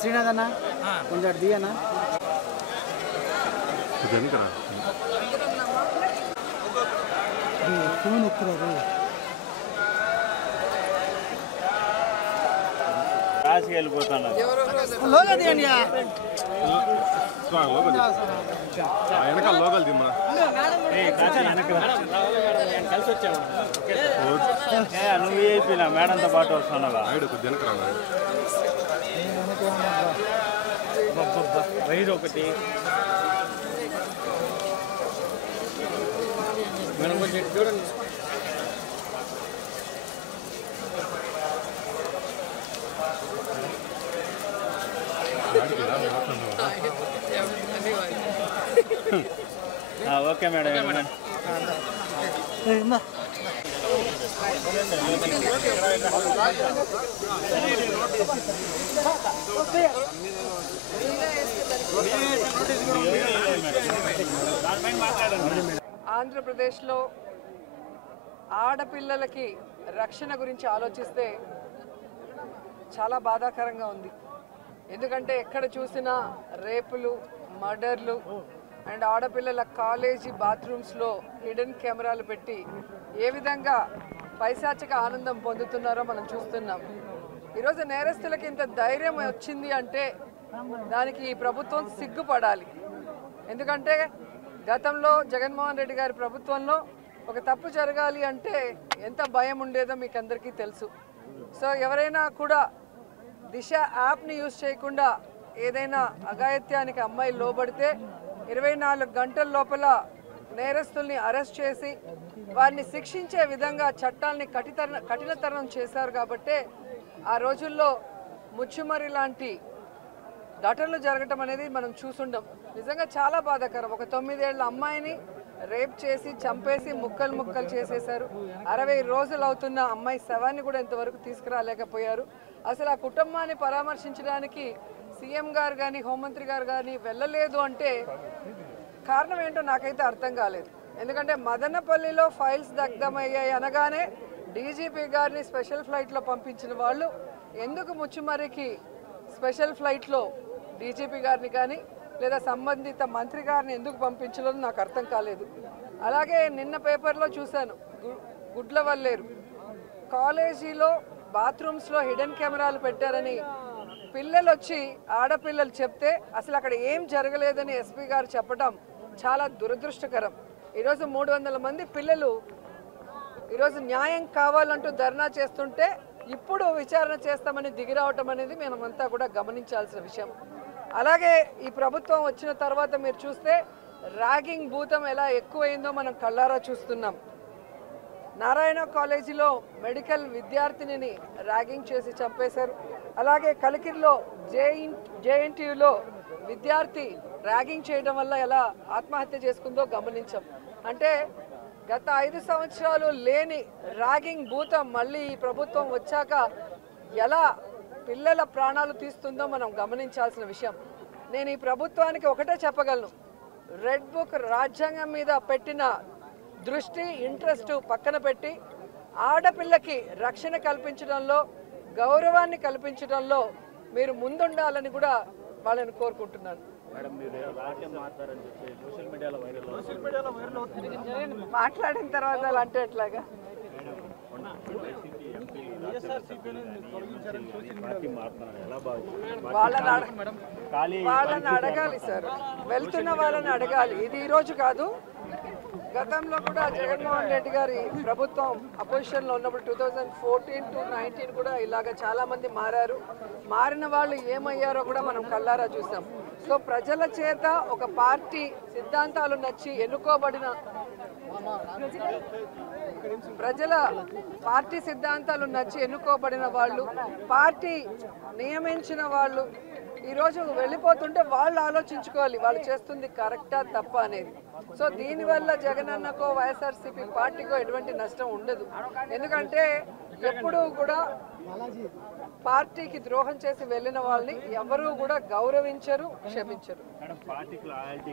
శ్రీనాథ్ అన్న కొంచెం దియనా ఫోన్ ఎత్తురారు కాశీకి వెళ్ళిపోతున్నారు వెనకాల లోకల్ దిమ్మా కలిసి వచ్చాము నువ్వు అయిపోయినా మేడంతో పాటు వస్తున్నావా వెనకరా వైర్ ఒకటి మేడం కొంచెం చూడండి ఓకే మేడం ఆంధ్రప్రదేశ్లో ఆడపిల్లలకి రక్షణ గురించి ఆలోచిస్తే చాలా బాధాకరంగా ఉంది. ఎందుకంటే ఎక్కడ చూసినా రేపులు, మర్డర్లు అండ్ ఆడపిల్లల కాలేజీ బాత్రూమ్స్లో హిడెన్ కెమెరాలు పెట్టి ఏ విధంగా పైశాచిక ఆనందం పొందుతున్నారో మనం చూస్తున్నాం. ఈరోజు నేరస్తులకి ఇంత ధైర్యం వచ్చింది అంటే దానికి ఈ ప్రభుత్వం సిగ్గుపడాలి. ఎందుకంటే గతంలో జగన్మోహన్ రెడ్డి గారి ప్రభుత్వంలో ఒక తప్పు జరగాలి అంటే ఎంత భయం ఉండేదో మీకు అందరికీ తెలుసు. సో ఎవరైనా కూడా దిశ యాప్ని యూజ్ చేయకుండా ఏదైనా అఘాయిత్యానికి అమ్మాయి లోబడితే 24 గంటల లోపల నేరస్తుల్ని అరెస్ట్ చేసి వారిని శిక్షించే విధంగా చట్టాలని కఠినతరం చేశారు. కాబట్టి ఆ రోజుల్లో ముచ్చుమరి లాంటి ఘటనలు జరగటం అనేది మనం చూసుండం. నిజంగా చాలా బాధాకరం. ఒక 9 ఏళ్ల అమ్మాయిని రేప్ చేసి చంపేసి ముక్కలు ముక్కలు చేసేశారు. 60 రోజులు అవుతున్న అమ్మాయి శవాన్ని కూడా ఇంతవరకు తీసుకురాలేకపోయారు. అసలు ఆ కుటుంబాన్ని పరామర్శించడానికి సీఎం గారు కానీ హోంమంత్రి గారు కానీ వెళ్ళలేదు అంటే కారణం ఏంటో నాకైతే అర్థం కాలేదు. ఎందుకంటే మదనపల్లిలో ఫైల్స్ దగ్ధమయ్యాయి అనగానే డీజీపీ గారిని స్పెషల్ ఫ్లైట్లో పంపించిన వాళ్ళు ఎందుకు ముచ్చుమరికి స్పెషల్ ఫ్లైట్లో డీజీపీ గారిని కానీ లేదా సంబంధిత మంత్రి గారిని ఎందుకు పంపించలేదు నాకు అర్థం కాలేదు. అలాగే నిన్న పేపర్లో చూశాను, గుడ్లవల్లేరు కాలేజీలో బాత్రూమ్స్లో హిడెన్ కెమెరాలు పెట్టారని పిల్లలు వచ్చి ఆడపిల్లలు చెప్తే అసలు అక్కడ ఏం జరగలేదని ఎస్పీ గారు చెప్పడం చాలా దురదృష్టకరం. ఈరోజు 300 మంది పిల్లలు ఈరోజు న్యాయం కావాలంటూ ధర్నా చేస్తుంటే ఇప్పుడు విచారణ చేస్తామని దిగిరావటం అనేది మనమంతా కూడా గమనించాల్సిన విషయం. అలాగే ఈ ప్రభుత్వం వచ్చిన తర్వాత మీరు చూస్తే ర్యాగింగ్ భూతం ఎలా ఎక్కువైందో మనం కళ్ళారా చూస్తున్నాం. నారాయణ కాలేజీలో మెడికల్ విద్యార్థినిని ర్యాగింగ్ చేసి చంపేశారు. అలాగే కలికిరిలో జేఎన్టీయూలో విద్యార్థి ర్యాగింగ్ చేయడం వల్ల ఎలా ఆత్మహత్య చేసుకుందో గమనించాం. అంటే గత 5 సంవత్సరాలు లేని ర్యాగింగ్ భూతం మళ్ళీ ఈ ప్రభుత్వం వచ్చాక ఎలా పిల్లల ప్రాణాలు తీస్తుందో మనం గమనించాల్సిన విషయం. నేను ఈ ప్రభుత్వానికి ఒకటే చెప్పగలను, రెడ్ బుక్ రాజ్యాంగం మీద పెట్టిన దృష్టి ఇంట్రెస్ట్ పక్కన పెట్టి ఆడపిల్లకి రక్షణ కల్పించడంలో గౌరవాన్ని కల్పించడంలో మీరు ముందుండాలని కూడా వాళ్ళని కోరుకుంటున్నాను. మాట్లాడిన తర్వాత అలా అంటే ఎట్లాగా వాళ్ళని అడగాలి సార్, వెళ్తున్న వాళ్ళని అడగాలి. ఇది ఈరోజు కాదు, గతంలో కూడా జగన్మోహన్ రెడ్డి గారి ప్రభుత్వం అపోజిషన్లో ఉన్నప్పుడు 2014 to 19 కూడా ఇలాగ చాలామంది మారారు. మారిన వాళ్ళు ఏమయ్యారో కూడా మనం కళ్ళారా చూసాం. సో ప్రజల చేత ఒక పార్టీ సిద్ధాంతాలు నచ్చి ఎన్నుకోబడిన ప్రజల పార్టీ సిద్ధాంతాలు నచ్చి ఎన్నుకోబడిన వాళ్ళు, పార్టీ నియమించిన వాళ్ళు ఈరోజు వెళ్ళిపోతుంటే వాళ్ళు ఆలోచించుకోవాలి వాళ్ళు చేస్తుంది కరెక్టా తప్ప అనేది. సో దీనివల్ల జగనన్నకో వైఎస్ఆర్సీపీ పార్టీకో ఎటువంటి నష్టం ఉండదు. ఎందుకంటే ఎప్పుడూ కూడా పార్టీకి ద్రోహం చేసి వెళ్ళిన వాళ్ళని ఎవరూ కూడా గౌరవించరు, క్షమించరు. పార్టీకి లాయల్టీ